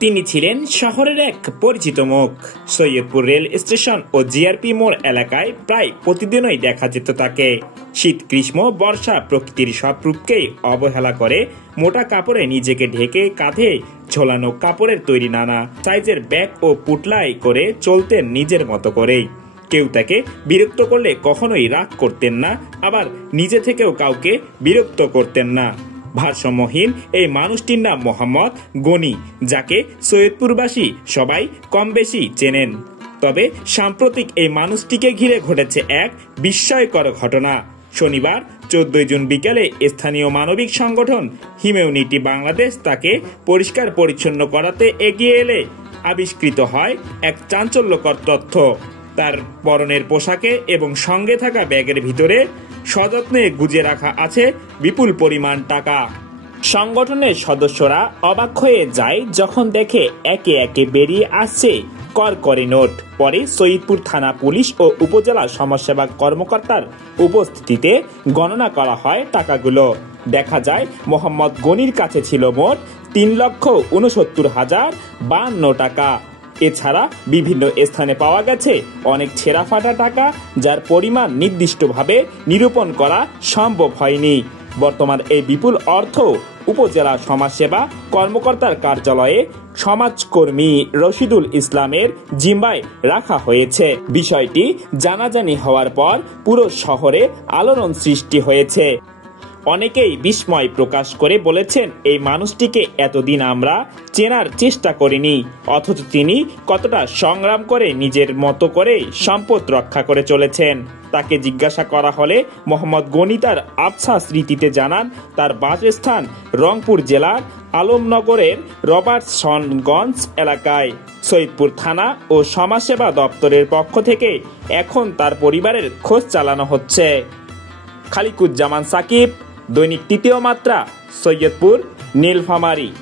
তিনি ছিলেন শহরের এক পরিচিত মুখ। সৈয়দপুর রেল স্টেশন ও জিআরপি মোড় এলাকায় প্রায় প্রতিদিনই দেখা যেত তাকে। শীত, গ্রীষ্ম, বর্ষা প্রকৃতির সব রূপকেই অবহেলা করে মোটা কাপড়ে নিজেকে ঢেকে কাঁধে ঝোলানো কাপড়ের তৈরি নানা সাইজের ব্যাগ ও পুটলাই করে চলতেন নিজের মতো করেই। কেউ তাকে বিরক্ত করলে কখনোই রাগ করতেন না, আবার নিজে থেকেও কাউকে বিরক্ত করতেন না। ভারসাম্যহীন এই মানুষটির নাম মোহাম্মদ গনি, যাকে সৈয়দপুরবাসী সবাই কম বেশি চেনেন। তবে সাম্প্রতিক এই মানুষটিকে ঘিরে ঘটেছে এক বিস্ময়কর ঘটনা। শনিবার 14 জুন বিকেলে স্থানীয় মানবিক সংগঠন হিউম্যানিটি বাংলাদেশ তাকে পরিষ্কার পরিচ্ছন্ন করাতে এগিয়ে এলে আবিষ্কৃত হয় এক চাঞ্চল্যকর তথ্য। তার পরনের পোশাকে এবং সঙ্গে থাকা ব্যাগের ভিতরে সযত্নে গুজে রাখা আছে বিপুল পরিমাণ টাকা। সংগঠনের সদস্যরা অবাক হয়ে যায় যখন দেখে একে একে বেরিয়ে আসছে করকরে নোট। পরে সৈয়দপুর থানা পুলিশ ও উপজেলা সমাজসেবা কর্মকর্তার উপস্থিতিতে গণনা করা হয় টাকাগুলো। দেখা যায় মোহাম্মদ গনির কাছে ছিল মোট 3,69,052 টাকা। এছাড়া বিভিন্ন স্থানে পাওয়া গেছে অনেক ছেঁড়া ফাটা টাকা, যার পরিমাণ নির্দিষ্টভাবে নিরূপণ করা সম্ভব হয়নি। বর্তমান এই বিপুল অর্থ উপজেলা সমাজসেবা কর্মকর্তার কার্যালয়ে সমাজকর্মী রশিদুল ইসলামের জিম্মায় রাখা হয়েছে। বিষয়টি জানাজানি হওয়ার পর পুরো শহরে আলোড়ন সৃষ্টি হয়েছে। অনেকেই বিস্ময় প্রকাশ করে বলেছেন, এই মানুষটিকে এতদিন আমরা চেনার চেষ্টা করিনি, অথচ তিনি কতটা সংগ্রাম করে নিজের মতো করে সম্পদ রক্ষা করে চলেছেন। তাকে জিজ্ঞাসা করা হলে মোহাম্মদ গনি তার আবছা স্মৃতিতে জানান, তার বাসস্থান রংপুর জেলার আলমনগরের রবার্টসনগঞ্জ এলাকায়। সৈয়দপুর থানা ও সমাজসেবা দপ্তরের পক্ষ থেকে এখন তার পরিবারের খোঁজ চালানো হচ্ছে। খালিকুজ্জামান সাকিব, দৈনিক তৃতীয় মাত্রা, সৈয়দপুর, নীলফামারী।